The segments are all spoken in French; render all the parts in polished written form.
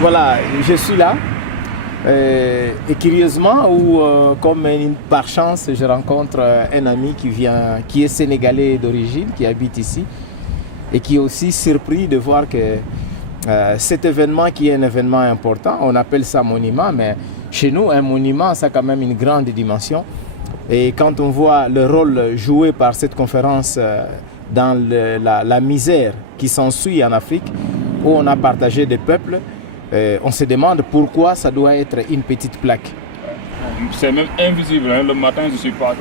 Voilà, je suis là. Et curieusement, comme par chance, je rencontre un ami qui est sénégalais d'origine, qui habite ici, et qui est aussi surpris de voir que cet événement qui est un événement important, on appelle ça monument, mais chez nous, un monument, ça a quand même une grande dimension. Et quand on voit le rôle joué par cette conférence dans la misère qui s'ensuit en Afrique, où on a partagé des peuples, on se demande pourquoi ça doit être une petite plaque. C'est même invisible. Hein. Le matin, je suis parti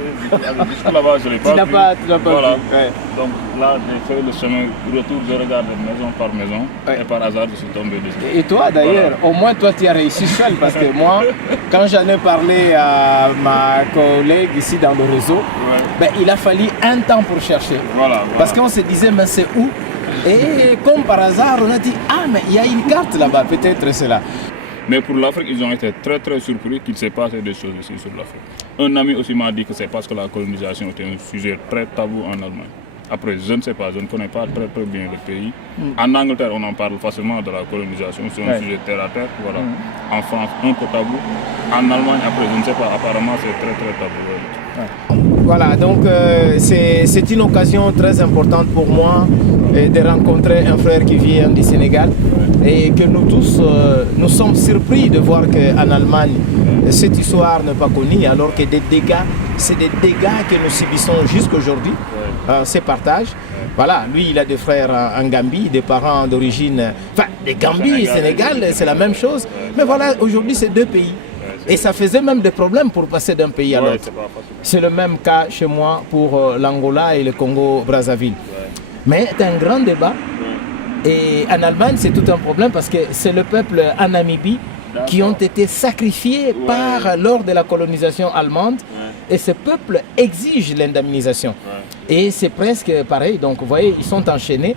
jusqu'à là-bas, je ne l'ai pas vu. Tu n'as pas voilà. vu. Ouais. Donc là, j'ai fait le chemin retour, je regarde maison par maison. Ouais. Et par hasard, je suis tombé dessus. Et toi, d'ailleurs, au moins, toi, tu as réussi seul. Parce que moi, quand j'en ai parlé à ma collègue ici dans le réseau, ben, il a fallu un temps pour chercher. Voilà. Parce qu'on se disait, mais c'est où? Et comme par hasard, on a dit, ah, mais il y a une carte là-bas, peut-être c'est là. Mais pour l'Afrique, ils ont été très très surpris qu'il s'est passé des choses ici sur l'Afrique. Un ami aussi m'a dit que c'est parce que la colonisation était un sujet très tabou en Allemagne. Après, je ne sais pas, je ne connais pas très très bien le pays. En Angleterre, on en parle facilement de la colonisation, c'est un sujet terre à terre. Voilà. En France, un peu tabou. En Allemagne, après, je ne sais pas, apparemment c'est très très tabou. Voilà, donc c'est une occasion très importante pour moi de rencontrer un frère qui vient du Sénégal et que nous tous, nous sommes surpris de voir qu'en Allemagne, cette histoire n'est pas connue alors que c'est des dégâts que nous subissons jusqu'aujourd'hui, ces partages. Voilà, lui il a des frères en Gambie, des parents d'origine, enfin des Gambie, Sénégal, c'est la même chose. Mais voilà, aujourd'hui c'est deux pays. Et ça faisait même des problèmes pour passer d'un pays à l'autre. C'est le même cas chez moi pour l'Angola et le Congo-Brazzaville. Mais c'est un grand débat. Et en Allemagne, c'est tout un problème parce que c'est le peuple en Namibie qui ont été sacrifiés lors de la colonisation allemande. Et ce peuple exige l'indemnisation. Et c'est presque pareil. Donc vous voyez, ils sont enchaînés.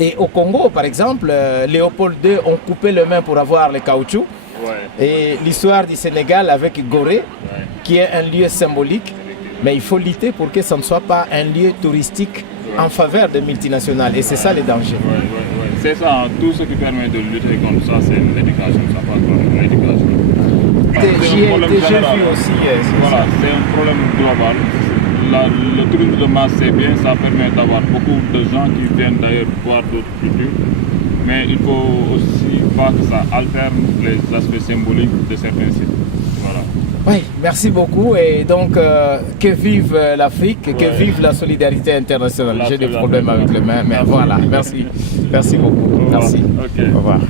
Et au Congo, par exemple, Léopold II ont coupé les mains pour avoir le caoutchouc. Et l'histoire du Sénégal avec Gorée, qui est un lieu symbolique, mais il faut lutter pour que ce ne soit pas un lieu touristique en faveur des multinationales. Et c'est ça le danger. C'est ça, tout ce qui permet de lutter contre ça, c'est l'éducation. Ça passe par l'éducation. J'ai vu aussi. Voilà, c'est un problème global. Le tourisme de masse, c'est bien, ça permet d'avoir beaucoup de gens qui viennent d'ailleurs voir d'autres cultures. Mais il faut aussi pas que ça alterne les aspects symboliques de certains sites. Voilà. Oui, merci beaucoup. Et donc, que vive l'Afrique, que vive la solidarité internationale. J'ai des problèmes avec les mains, mais voilà, merci. Merci beaucoup. Merci. Okay. Au revoir.